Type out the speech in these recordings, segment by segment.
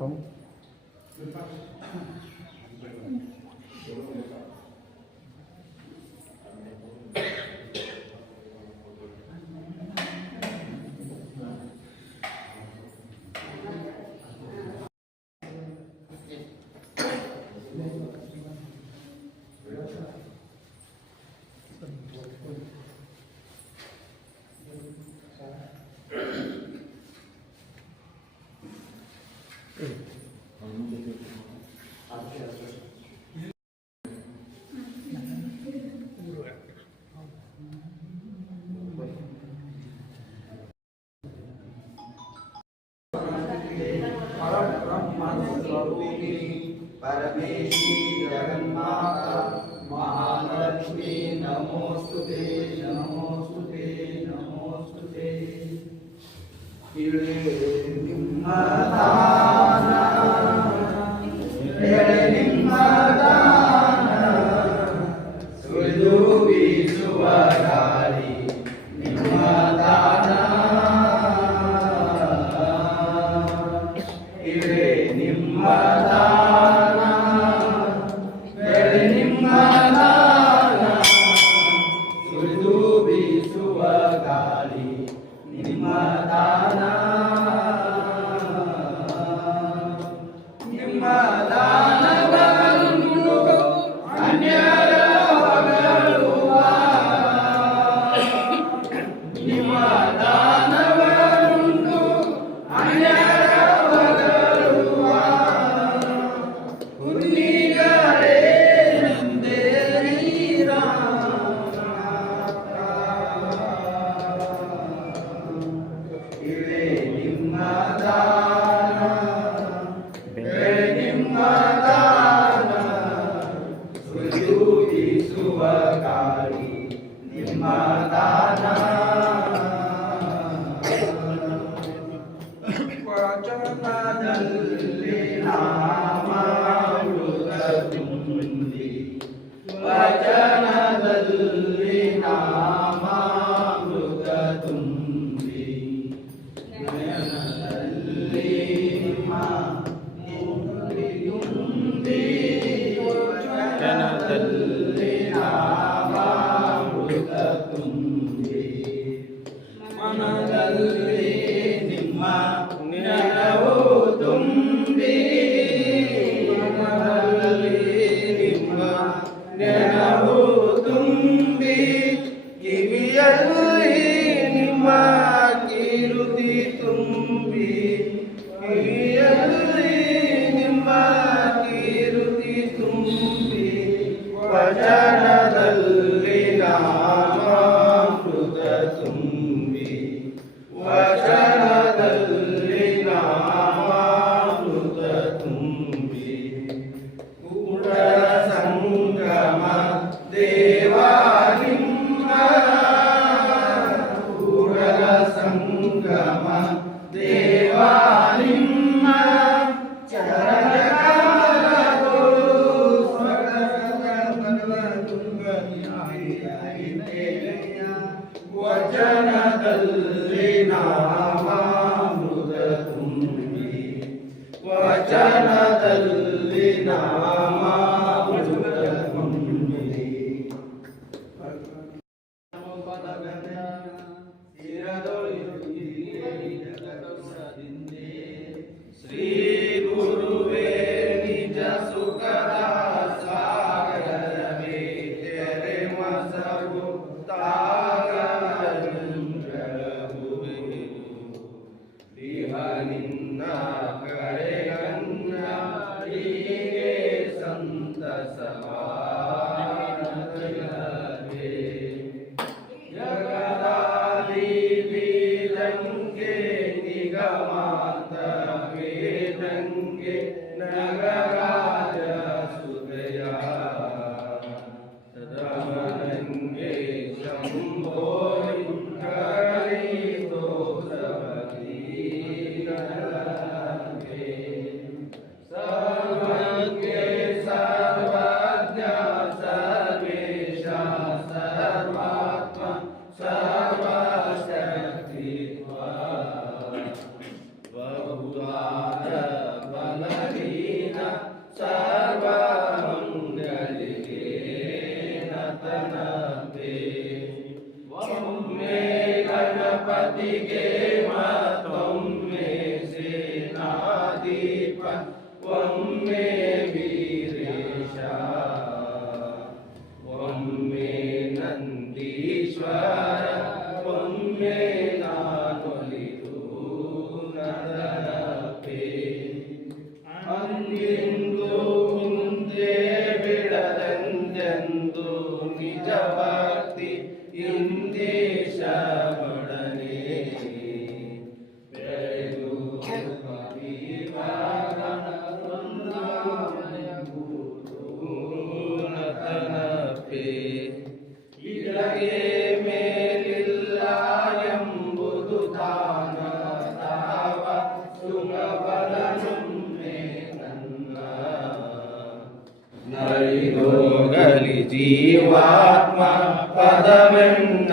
감. परमेशी जगन्माता महालक्ष्मी नमोस्तु ते नमोस्तु ते नमोस्तु ते। ಮಾತಂಗೆ ನಗರ Abigail. ಜೀವಾತ್ಮ ಪದವೆನ್ನ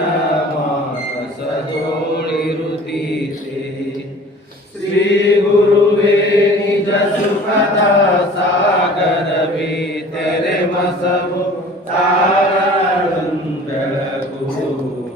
ಮಾನಸದೋಳಿರುತ್ತೀತೆ ಶ್ರೀ ಗುರುವೇ ನಿಜ ಸುಖದ ಸಾಗರವೇ ತೆರೆ ಮಸವು ತಾರಂದಳಗು ನಿನ್ನ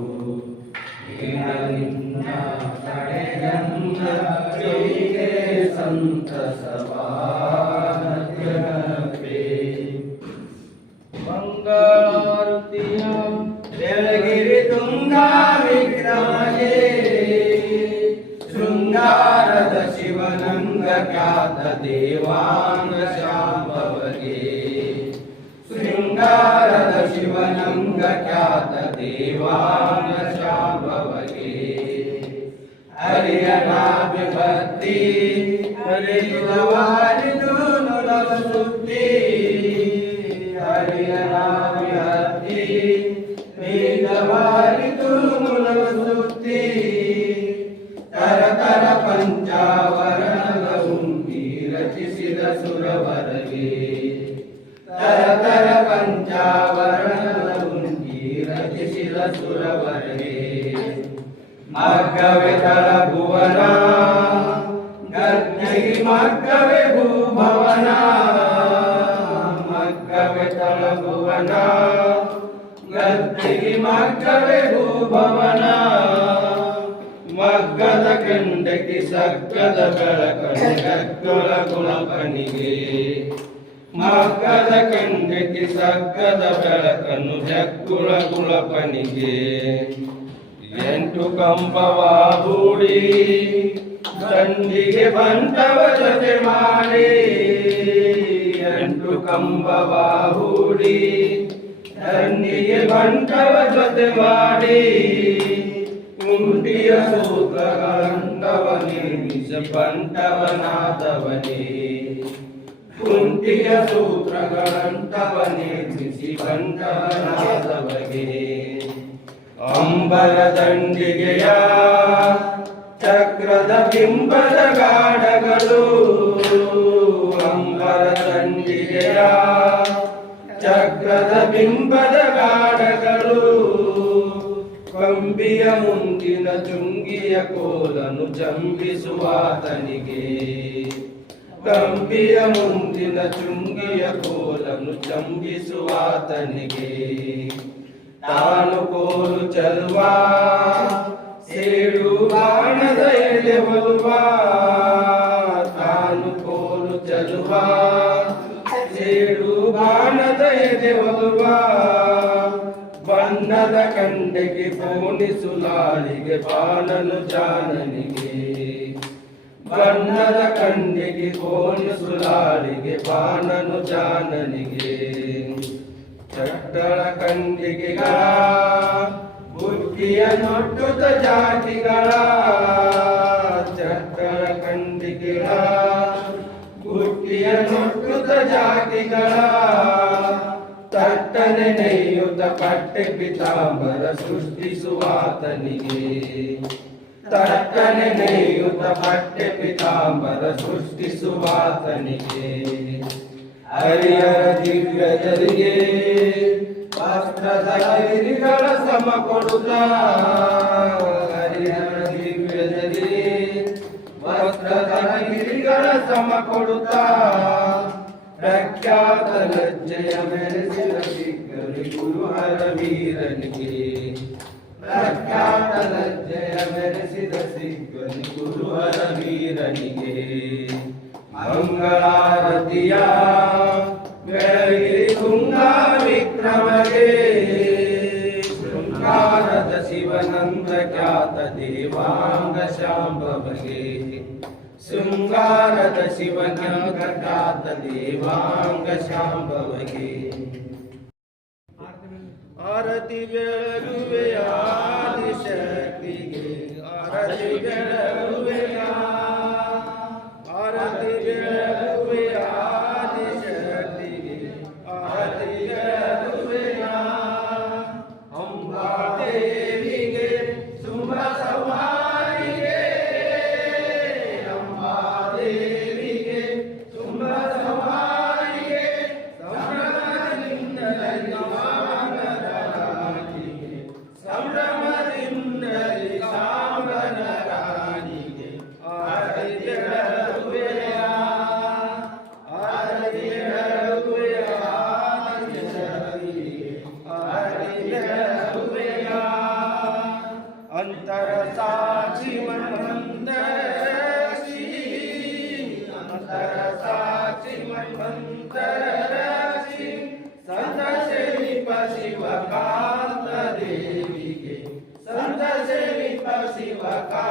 ಮಗ್ಗದ ಕಂಡಕಿ ಸಕ್ಕದ ಬೆಳಕುಲ ಕುಲಪನಿಗೆ ಮಗ್ಗದ ಕಂಡಕಿ ಸಕ್ಕದ ಬೆಳಕನ್ನು ಜಕ್ಕುಳ ಕುಲಪನಿಗೆ ಎಂಟು ಕಂಬವಾ ಹೂಡಿ ತಂಡಿಗೆ ಬಂದವ ಜೊತೆ ಮಾಡಿ. ಎಂಟು ಕಂಬವಾ ಹೂಡಿ ದಂಡಿಗೆ ಬಂಟವ ಜೊತೆ ಮಾಡಿ. ಕುಂಟಿಯ ಸೂತ್ರಗಳಂತವ ನಿರ್ಮಿಸ ಬಂಟವನಾದವನೇ ಕುಂಟಿಯ ಸೂತ್ರಗಳಂತವ ನಿರ್ಮಿಸಿ ಬಂಟವನಾದವಗೆ ಅಂಬರ ದಂಡಿಗೆಯ ಚಕ್ರದ ಬಿಂಬದ ಗಾಡಗಳು ಅಂಬರ ದಂಡಿಗೆಯ ಚಕ್ರದ ಬಿಂಬದ ಗಾಢಗಳು ಕಂಬಿಯ ಮುಂದಿನ ಚುಂಗಿಯ ಕೋಲನು ಚಂಬಿಸುವಾತನಿಗೆ ಕಂಬಿಯ ಮುಂದಿನ ಚುಂಗಿಯ ಕೋಲನು ಚಂಬಿಸುವಾತನಿಗೆ ತಾನು ಕೋಲು ಚಲುವ ಸೇಡು ಬಾಣದ ಎಲೆ ಒಲುವ ತಾನು ಕೋಲು ಚಲುವ ಸೇಡು ಬಣ್ಣದ ಕಂಡೆಗೆ ಪೋಣಿಸು ಲಾರಿಗೆ ಬಾಣನು ಜಾನನಿಗೆ. ಬಣ್ಣದ ಕಂಡೆಗೆ ಪೋಣಿಸು ಲಾರಿಗೆ ಬಾಣನು ಜಾನನಿಗೆ. ಚಟ್ಟಳ ಕಂಡಿಗೆಗಳ ಬುದ್ಧಿಯ ನೊಟ್ಟುತ ಜಾತಿಗಳ, ಚಟ್ಟಳ ಕಂಡಿಗೆ ಬುದ್ಧಿಯ ನೊಟ್ಟುತ ಜಾತಿಗಳ ತಟ್ಟನೆನೆಯುತ ಪಟ್ಟೆ ಪಿತಾಂಬರ ಸೃಷ್ಟಿಸುವಾತನಿಗೆ ತಟ್ಟನೆನೆಯುತ ಪಟ್ಟೆ ಪಿತಾಂಬರ ಸೃಷ್ಟಿಸುವಾತನಿಗೆ ಹರಿಯರ ದಿವ್ಯಜರಿಗೆ ವಸ್ತ್ರಧರಿಗಳ ಸಮ ಕೊಡುತ್ತ. ಹರಿಹರ ದಿವ್ಯಜರಿಗೆ ವಸ್ತ್ರಧರಿಗಳ ಸಮ ಕೊಡುತ್ತಾ. प्रख्यात लज्जय मेरे रसिकरि गुरु हर वीरन के प्रख्यात लज्जय मेरे रसिकरि गुरु हर वीरन के मंगलारतिया वेळगिरी तुंगा विक्रमगे शृंगारत शिवनंद ख्यात देवांग शांभवगे ಶೃಂಗಾರದ ಶಿವನಂದ ಖ್ಯಾತ ದೇವಾಂಗ ಶಾಂಭವಗೆ ಆರತಿ ಬೆಳಗುವೆ ಆದಿಶಕ್ತಿಗೆ ಆರತಿ ಬೆಳಗುವೆ मंतरसाची मंतरची संत सेविका शिवकांत देवी संत सेविका Shivkant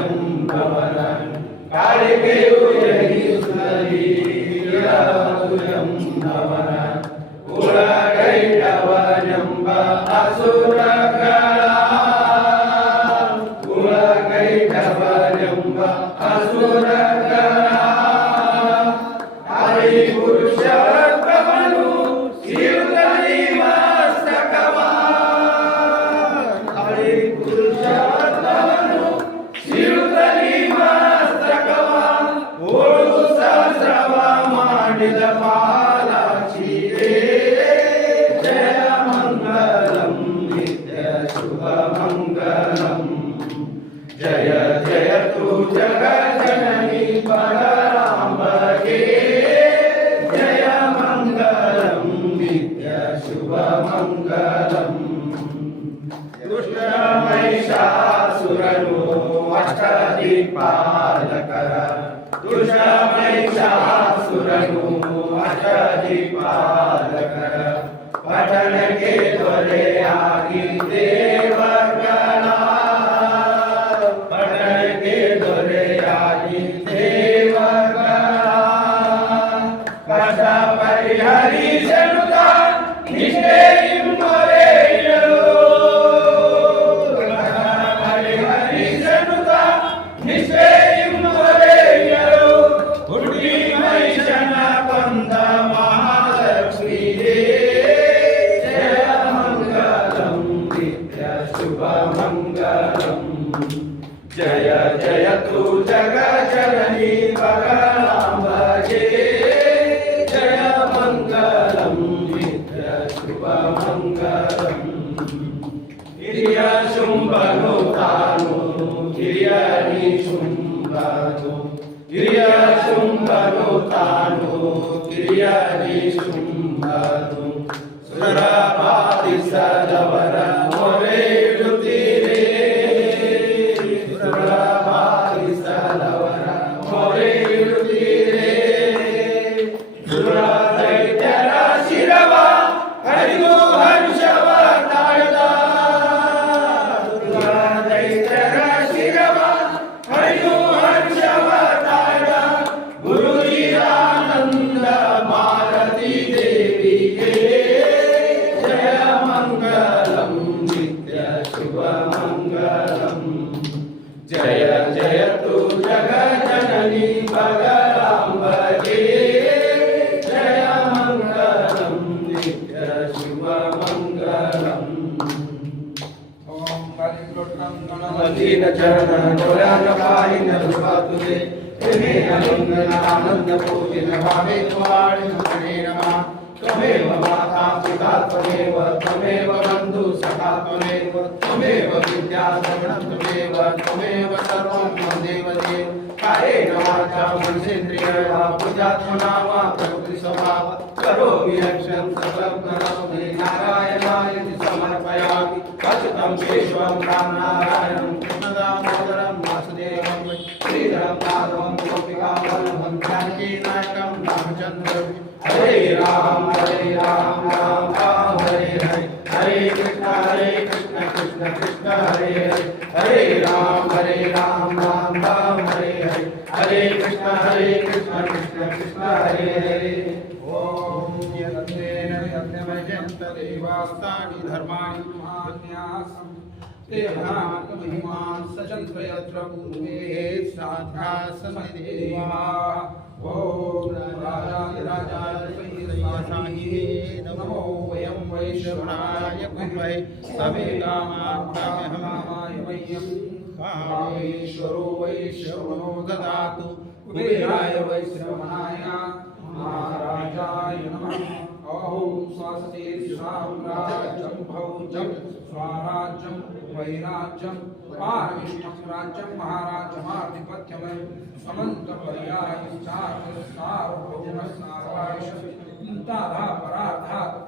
Oh God. Amen. Kyria Shumbanu Tanu, Ni Shumbanu, Kyria Shumbanu Tanu, Ni Shumbanu, Surabhati Sadavara Moreva. विद्या त्वमेव त्वमेव सर्वं मदेव देव कायेन वाचा मनसेन्द्रियया पूजात्मना वा प्रकृतिस्वभाव करोमि यक्षं सकलं करोमि नारायणाय समर्पयामि अच्युतं केशवं रामनारायणं कृष्णदामोदरं वासुदेवं श्रीधरं माधवं गोपिकावल्लभं जानकीनायकं रामचन्द्रं हरे राम हरे राम राम राम हरे हरे हरे कृष्ण हरे कृष्ण कृष्ण कृष्ण हरे हरे हरे राम हरे राम राम राम, हरे हरे। हरे कृष्ण हरे कृष्ण कृष्ण कृष्ण, हरे हरे। ॐ यदन्तेन यज्ञमयन्तदेवास्तानि धर्माणि महान्यासम्। ते महिमान् सचन्त्र यत्र पूर्वे साध्या ॐ राजाधिराजाय नमो वयं वैश्रवणाय विद्महे समेकामात्माय मह्यं कामेश्वरो वैश्रवणो ददातु कुबेराय वैश्रवणाय महाराजाय नमः अहो स्वस्ति साम्राज्यं भौजं स्वराज्यं वैराज्यं पारमिष्टं महाराजमाधिपत्यमय समन्तपर्यायश्चार्यसार्वभौमसारायश उत्ताधा पराधा पृथिवी समुद्र पर्यन्तमाया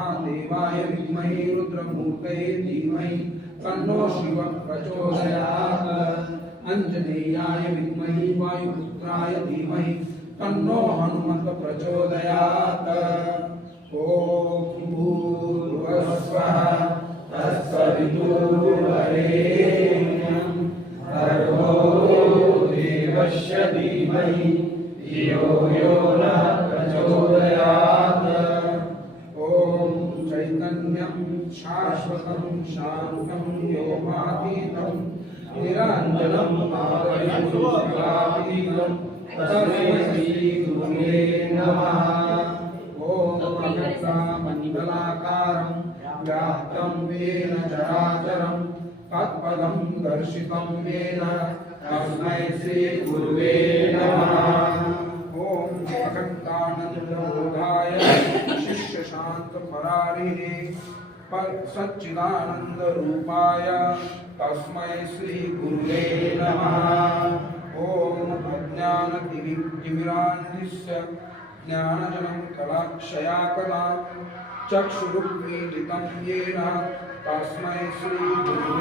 महादेवाय विद्महे रुद्रमूर्तये धीमहि, तन्नो शिवः प्रचोदयात्। अञ्जनेयाय विद्महे, वायुपुत्राय धीमहि, तन्नो हनुमत् प्रचोदयात्। ॐ देवस्य धीमहि, यो प्रचोदयात्। चैतन्यं शाश्वतं शान्तं योमातीतं निरञ्जनं माधवीतं तस्मै श्रीगुरुवे नमः ॐ अगतामण्डलाकारं व्याप्तं येन चराचरं, तत्पदं दर्शितं येन तस्मै श्रीगुरुवे नमः। ॐ अखण्डानन्दबोधाय शिष्यशान्तपरारिणे सच्चिदानन्दरूपाय तस्मै श्रीगुरुवे नमः। ॐ अज्ञानतिमिरान्निस्य ज्ञानजनं कलाक्षयाकला चक्षुरुन्मीलितं येन। तस्मै श्रीगुरुवे